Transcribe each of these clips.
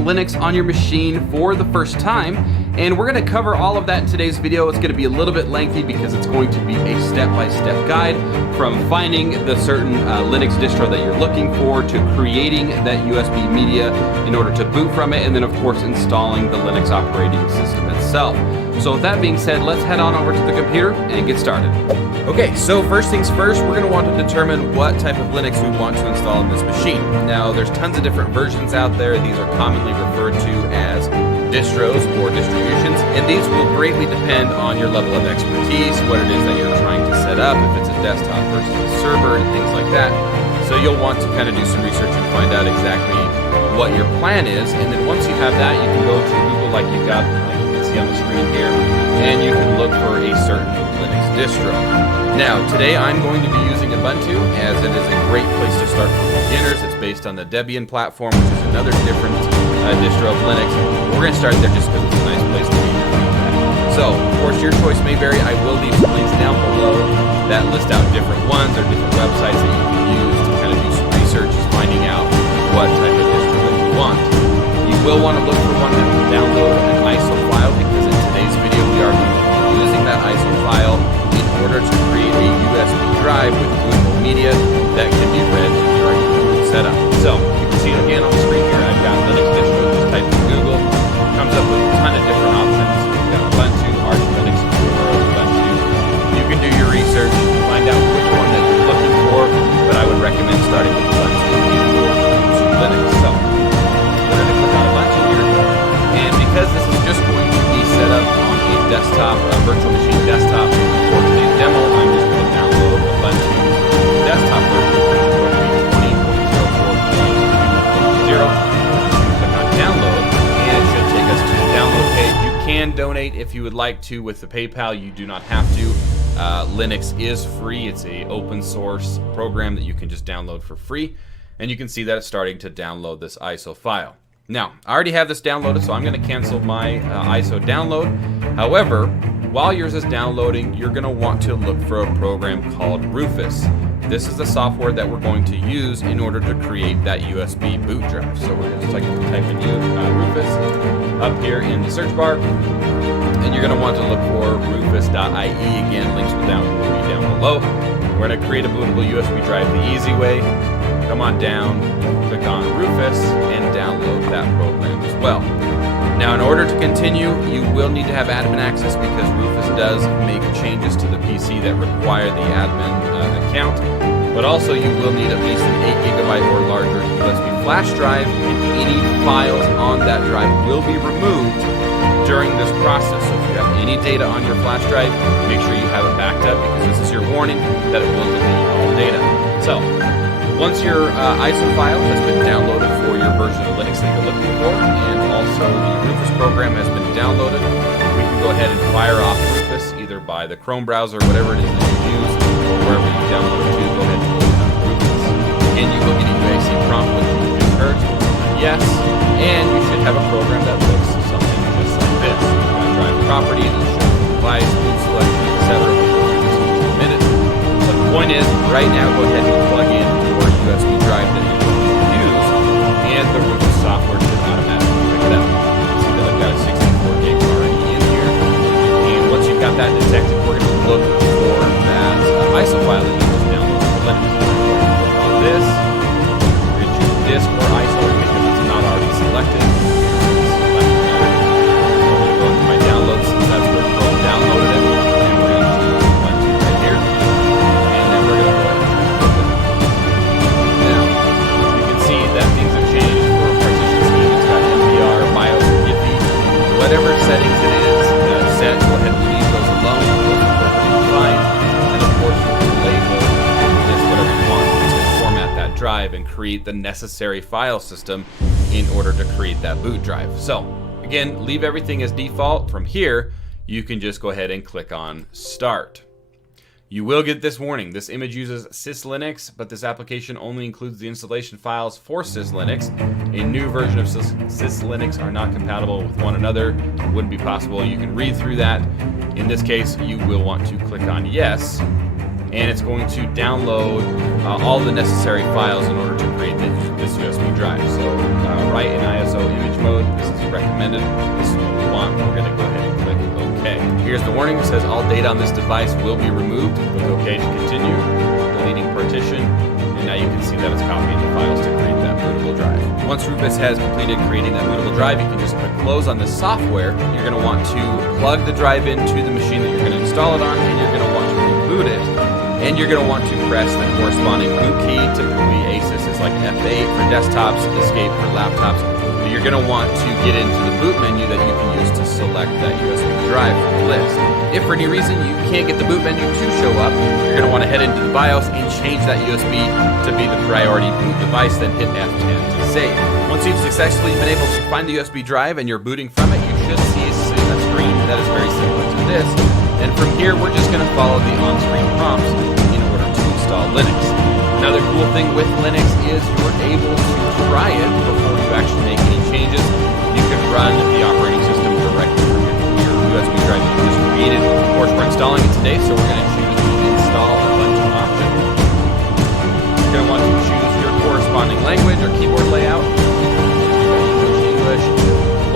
Linux on your machine for the first time, and we're going to cover all of that in today's video. It's going to be a little bit lengthy because it's going to be a step-by-step guide from finding the certain Linux distro that you're looking for to creating that USB media in order to boot from it, and then of course installing the Linux operating system itself. So with that being said, let's head on over to the computer and get started. Okay, so first things first, we're going to want to determine what type of Linux we want to install in this machine. Now, there's tons of different versions out there. These are commonly referred to as distros or distributions, and these will greatly depend on your level of expertise, what it is that you're trying to set up, if it's a desktop versus a server, and things like that. So you'll want to kind of do some research and find out exactly what your plan is, and then once you have that, you can go to Google like you've got on the screen here, and you can look for a certain Linux distro. Now, today I'm going to be using Ubuntu, as it is a great place to start for beginners. It's based on the Debian platform, which is another different distro of Linux. We're going to start there just because it's a nice place to be. So, of course, your choice may vary. I will leave some links down below that list out different ones or different websites that you can use to kind of do some research, finding out what type of distro that you want. You will want to look for one that will download an ISO file, because in today's video we are going to be using that ISO file in order to create a USB drive with bootable media that can be read during the boot setup. So you can see again on the screen here, I've got Linux distro, just type in Google, it comes up with a ton of different options. We've got Ubuntu, Arch Linux, or Ubuntu. You can do your research, find out which one that you're looking for, but I would recommend starting with Ubuntu before Linux. So because this is just going to be set up on a desktop, a virtual machine desktop for today's demo, I'm just going to download Ubuntu desktop version, which is going to be 20.04.20. Click on download, and it should take us to the download page. You can donate if you would like to with the PayPal. You do not have to. Linux is free. It's an open source program that you can just download for free, and you can see that it's starting to download this ISO file. Now, I already have this downloaded, so I'm going to cancel my ISO download. However, while yours is downloading, you're going to want to look for a program called Rufus. This is the software that we're going to use in order to create that USB boot drive. So we're going to type in Rufus up here in the search bar, and you're going to want to look for rufus.ie. Again, links will be down below. We're going to create a bootable USB drive the easy way. Come on down, click on Rufus, and download that program as well. Now, in order to continue, you will need to have admin access, because Rufus does make changes to the PC that require the admin account, but also you will need at least an 8GB or larger USB flash drive, and any files on that drive will be removed during this process. So if you have any data on your flash drive, make sure you have it backed up, because this is your warning that it will delete all data. So, once your ISO file has been downloaded for your version of Linux that you're looking for, and also the Rufus program has been downloaded, we can go ahead and fire off Rufus either by the Chrome browser, whatever it is that you use, or wherever you download it to. Go ahead and open up Rufus. And you will get a UAC prompt, which you just heard. Yes, and you should have a program that looks something just like this. Drive properties, it shows the device, boot selection, etc. We'll go through this in just a minute. But the point is, right now, go ahead and plug in USB drive that you're going to use, and the Rufus software should automatically pick it up. You can see that I've got a 64 gig already in here, and once you've got that detected, we're going to look for that ISO file that you just downloaded for Linux. Click on this, we're going to choose disk or ISO because it's not already selected. I'm going to go into my downloads, since that's where Chrome downloaded it, and we're going to choose Ubuntu right here, and then we're going to go ahead and that things have changed for a partition scheme. It's got MBR, BIOS, Giphy, whatever settings it is set, go ahead and leave those alone. Those are perfectly fine. And of course, you can label this whatever you want. It's going to format that drive and create the necessary file system in order to create that boot drive. So, again, leave everything as default. From here, you can just go ahead and click on Start. You will get this warning. This image uses SysLinux, but this application only includes the installation files for SysLinux. A new version of SysLinux are not compatible with one another. It wouldn't be possible. You can read through that. In this case, you will want to click on Yes, and it's going to download all the necessary files in order to create this USB drive. So write an ISO image mode. This is recommended. This is what we want. We're going to go ahead and click OK. Here's the warning. It says all data on this device will be removed. Click OK to continue. Deleting partition. And now you can see that it's copying the files to create that bootable drive. Once Rufus has completed creating that bootable drive, you can just click close on this software. You're going to want to plug the drive into the machine that you're going to install it on, and you're going to want to reboot it. And you're going to want to press the corresponding boot key. Typically ASUS is like F8 for desktops, Escape for laptops. But you're going to want to get into the boot menu that you can use to select that USB drive from the list. If for any reason you can't get the boot menu to show up, you're going to want to head into the BIOS and change that USB to be the priority boot device, then hit F10 to save. Once you've successfully been able to find the USB drive and you're booting from it, you should see a screen that is very similar to this. And from here, we're just going to follow the on-screen prompts in order to install Linux. Another cool thing with Linux is you're able to try it before you actually make any changes. You can run the operating system directly from your USB drive that you just created. Of course, we're installing it today, so we're going to choose the install Ubuntu option. You're going to want to choose your corresponding language or keyboard layout. English.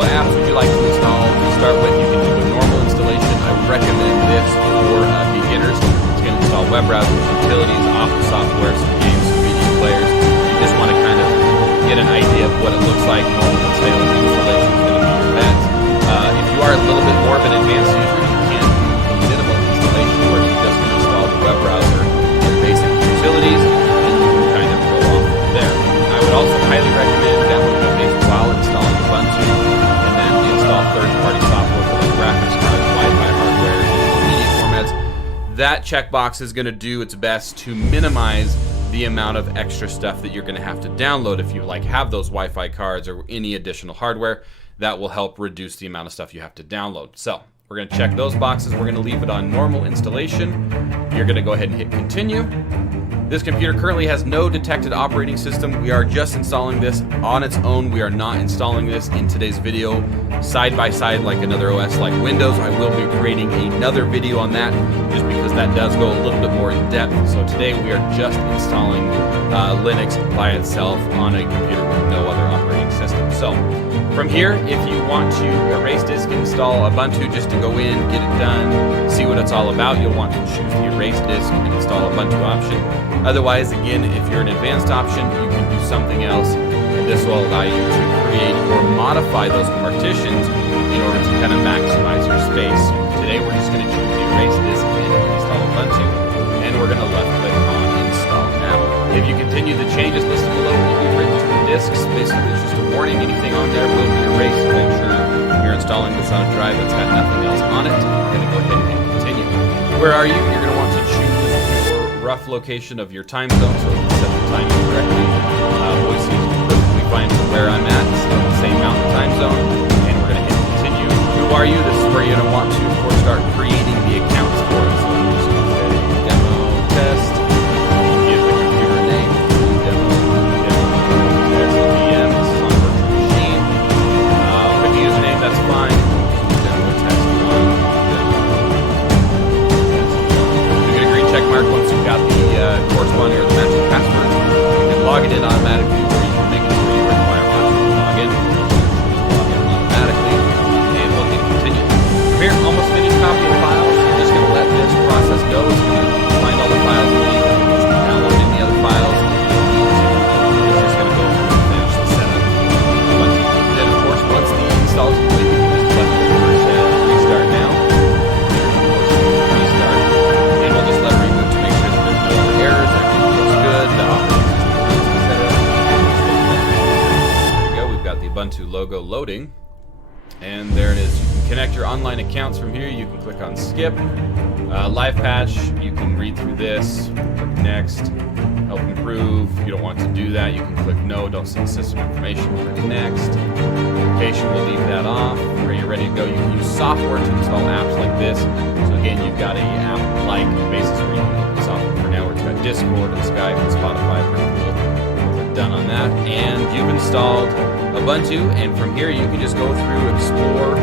What apps would you like to install? To start with, you can do a normal installation. I would recommend this for beginners. It's going to install web browsers, utilities, office software, some games, some video players. You just want to kind of get an idea of what it looks like. Normal installation is going to be your bet. If you are a little bit more of an advanced user, you can do the minimal installation where you just install the web browser and basic utilities, and you can kind of go off from there. I would also highly recommend downloading updates while installing Ubuntu, and then install third-party software for like graphics cards, Wi-Fi hardware, digital media formats. That checkbox is going to do its best to minimize the amount of extra stuff that you're going to have to download if you have those Wi-Fi cards or any additional hardware. That will help reduce the amount of stuff you have to download. So we're going to check those boxes. We're going to leave it on normal installation. You're going to go ahead and hit continue. This computer currently has no detected operating system. We are just installing this on its own. We are not installing this in today's video side by side like another OS like Windows. I will be creating another video on that just because that does go a little bit more in depth. So today we are just installing Linux by itself on a computer with no other operating system. So from here, if you want to erase disk, install Ubuntu just to go in, get it done, see what it's all about, you'll want to choose the erase disk and install Ubuntu option. Otherwise, again, if you're an advanced option, you can do something else, and this will allow you to create or modify those partitions in order to kind of maximize your space. Today, we're just going to choose the erase disk and install Ubuntu, and we're going to left click on install now. If you continue the changes listed below, will be written to the disks. Basically, it's just a warning. Anything on there will be erased. Make sure you're installing this on a drive that's got nothing else on it. We're going to go ahead and continue. Where are you? You're going to want to choose rough location of your time zone, so you can set the time correctly. Boise is perfectly fine from where I'm at, still the same mountain time zone, and we're going to hit continue. Who are you? This is where you're going to want to, of course, start creating the accounts for it. So we're just going to say demo test, give the computer a name, demo test VM. This is on a virtual machine. Pick a username, that's fine. Demo test 1. Check mark once you've got the corresponding or the matching password. You can log it in automatically, or you can make it where you require a password to log in. Log in automatically, and we'll hit continue. From here, almost finished copying files. You're just going to let this process go. It's going to find all the files you need. It's downloading the other files. It's just going to go through and finish the setup. Then, of course, once the install is complete, you can just left click over and say restart now. Errors, everything looks good, the operating system is set up. There we go, we've got the Ubuntu logo loading, and there it is. You can connect your online accounts from here. You can click on skip. Live patch, you can read through this, click next, help improve. If you don't want to do that, you can click no, don't send system information, click next. Location, we'll leave that off. Are you ready to go? You can use software to install apps like this. So again, you've got a app-like basis where you can use software for now, where it's got Discord and Skype and Spotify. Pretty cool. Click done on that, and you've installed Ubuntu. And from here, you can just go through, explore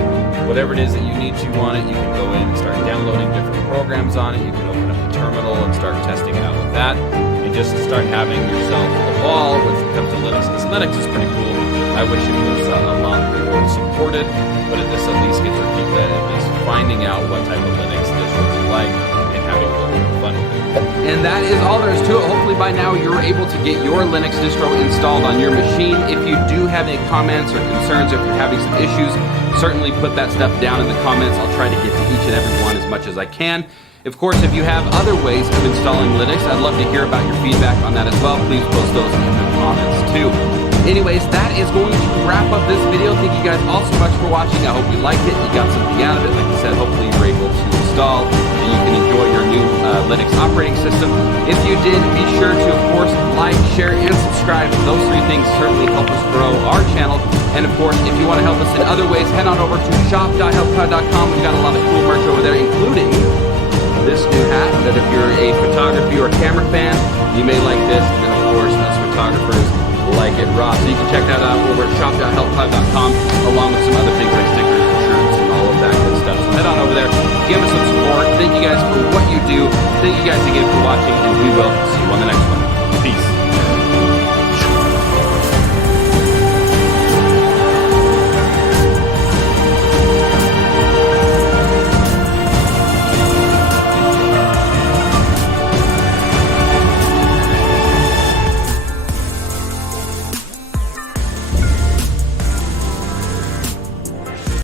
whatever it is that you need to on it. You can go in and start downloading different programs on it. You can open up the terminal and start testing it out with that, and just start having yourself a ball when it comes to Linux. Because Linux is pretty cool. I wish it was a lot more supported, but this at least gets your people at least finding out what type of Linux distros you like and having a little more fun with it. And that is all there is to it. Hopefully by now you're able to get your Linux distro installed on your machine. If you do have any comments or concerns, if you're having some issues, certainly put that stuff down in the comments. I'll try to get to each and every one as much as I can. Of course, if you have other ways of installing Linux, I'd love to hear about your feedback on that as well. Please post those in the comments too. Anyways, that is going to wrap up this video. Thank you guys all so much for watching. I hope you liked it. You got something out of it. Like I said, hopefully you were able to install and you can enjoy your new Linux operating system. If you did, be sure to, of course, like, share, and subscribe. Those three things certainly help us grow our channel. And of course, if you want to help us in other ways, head on over to shop.helpcloud.com. We've got a lot of cool merch over there, including this new hat that if you're a photography or camera fan, you may like this. And of course, us photographers like it raw. So you can check that out over at shop.helpcloud.com, along with some other things like stickers and shirts and all of that good stuff. So head on over there, give us some support. Thank you guys for what you do. Thank you guys again for watching, and we will see you on the next one.